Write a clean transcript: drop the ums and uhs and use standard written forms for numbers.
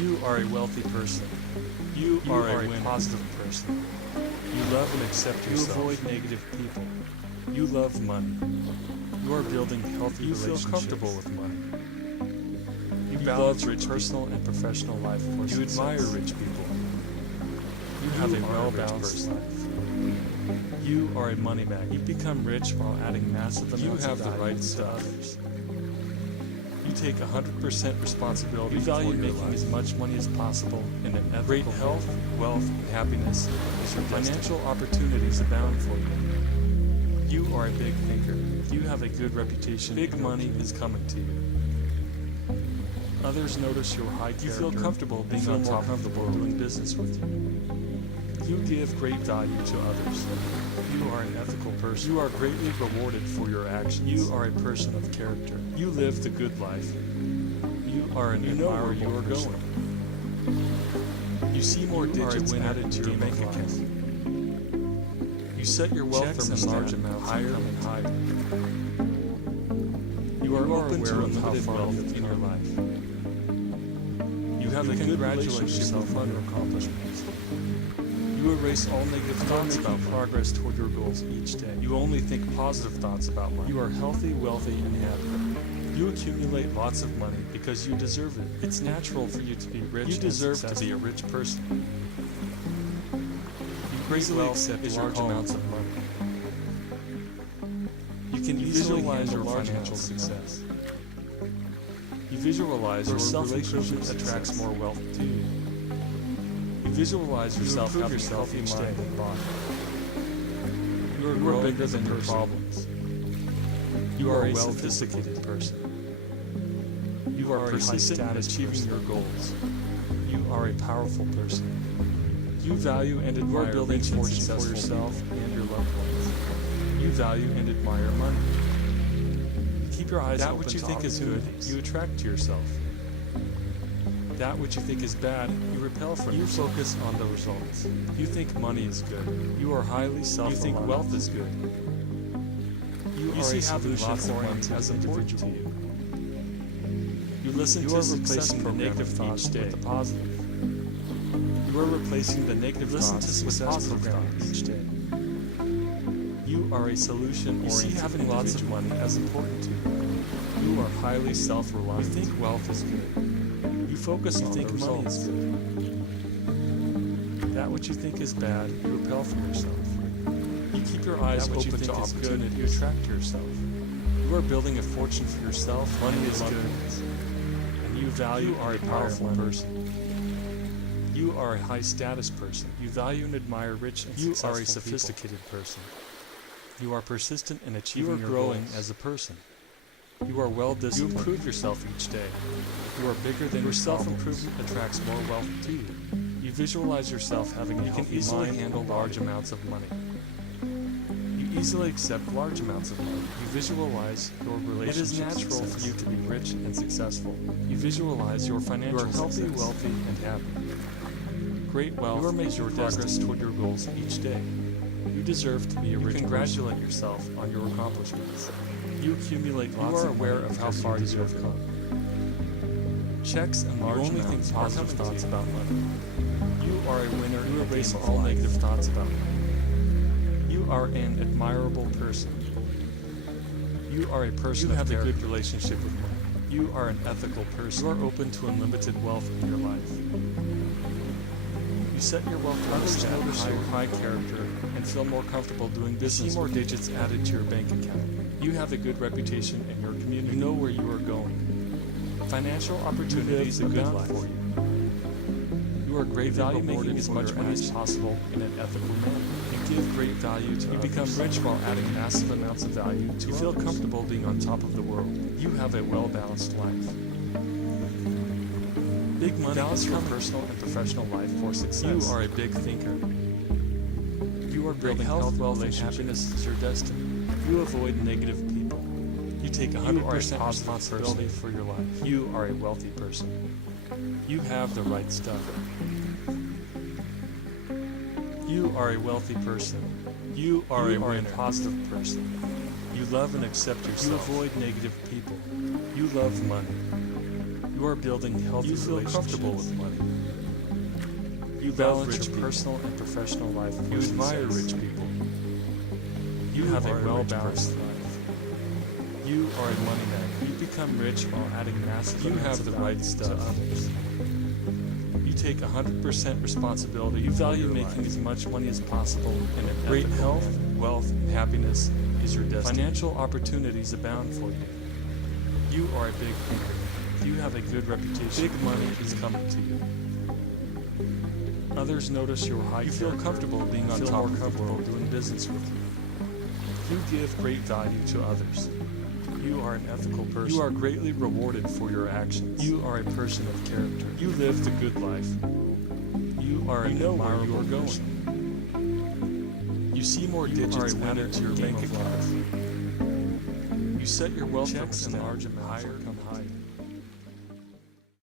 You are a wealthy person. You are a positive person. You love and accept yourself. You avoid negative people. You love money. You are building healthy relationships. You feel comfortable with money. You balance rich personal and professional life for success. You admire rich people. You have a well-balanced life. You are a money magnet. You become rich while adding massive amounts of value. You have the right to others. You take 100% responsibility. You value making as much money as possible in an ethical way. Great health, wealth, and happiness is your financial opportunities abound for you. You are a big thinker. You have a good reputation. Big money is coming to you. Others notice your high character. You feel comfortable being on top of the world doing business with you. You give great value to others. You are an ethical person. You are greatly rewarded for your actions. You are a person of character. You live the good life. You are an admirer where you are going. You see more digits added to your bank account. You set your wealth from large amounts higher and higher. You are open to unlimited wealth in your life. You have a good relationship on your accomplishments. You erase all negative thoughts about progress toward your goals each day. You only think positive thoughts about money. You are healthy, wealthy, and happy. You accumulate lots of money because you deserve it. It's natural for you to be rich. You deserve to be a rich person. You greatly accept large amounts of money. You can visualize your financial success. You visualize your self-improvement attracts more wealth to you. You visualize yourself having a healthy mind and body. You are bigger than your problems. You are a sophisticated person. You are persistent in achieving your goals. You are a powerful person. You value and admire building fortunes for yourself and your loved ones. You value and admire money. You keep your eyes open to what you think is good, you attract to yourself. That which you think is bad, you repel from. You focus on the results. You think money is good. You are highly self-reliant. You think wealth is good. You see having lots of money as important to you. You listen to success and negative thoughts with the positive. You are replacing the negative thoughts with positive thoughts each day. You are a solution-oriented. You see having lots of money as important to you. You are highly self-reliant. You think wealth is good. You focus on the results. Money is good. That which you think is bad, you repel from yourself. You keep your eyes open to opportunity. You attract to yourself. You are building a fortune for yourself. Money is good. And you value are a powerful person. You are a high-status person. You value and admire rich and successful people. You are a sophisticated person. You are persistent in achieving your goals. You are growing as a person. You are well-disciplined. You improve yourself each day. You are bigger than your self-improvement attracts more wealth to you. You visualize yourself having a healthy mind. You can easily handle large amounts of money. You easily accept large amounts of money. You visualize your relationships. It is natural for you to be rich and successful. You visualize your financial success. You are healthy, wealthy, and happy. Great wealth. You are making progress toward your goals each day. You deserve to be a rich person. Congratulate yourself on your accomplishments. You accumulate lots of aware of how far you have come. Checks and large amounts think positive thoughts about money. You are a winner. You erase all negative thoughts about money. You are an admirable person. You are a person who have a good relationship with money. You are an ethical person. You are open to unlimited wealth in your life. You set your wealth to others notice your high character and feel more comfortable doing business. You see more digits added to your bank account. You have a good reputation in your community. You know where you are going. Financial opportunities abound for you. You are great value making as much money as possible in an ethical manner. You give great value to others. You become rich while adding massive amounts of value to You feel comfortable being on top of the world. You have a well-balanced life. Big money balance your personal and professional life for success. You are a big thinker. You are building health, wealth, and happiness is your destiny. You avoid negative people. You take 100% responsibility for your life. You are a wealthy person. You have the right stuff. You are a wealthy person. You are a positive person. You love and accept yourself. You avoid negative people. You love money. You are building healthy relationships. You feel comfortable with money. You balance your personal and professional life. You admire rich people. You have a well-balanced life. You are a money magnet. You become rich while adding massive amounts of value to others. You take 100% responsibility. You value making as much money as possible, and a great health, wealth, and happiness is your destiny. Financial opportunities abound for you. You are a big thinker. You have a good reputation. Big money is coming to you. Others notice your high. You feel comfortable being on top of the world, doing business with you. You give great value to others. You are an ethical person. You are greatly rewarded for your actions. You are a person of character. You live the good life. You are an admirable person. You see more digits added to your bank account. You set your wealth checks in large amounts.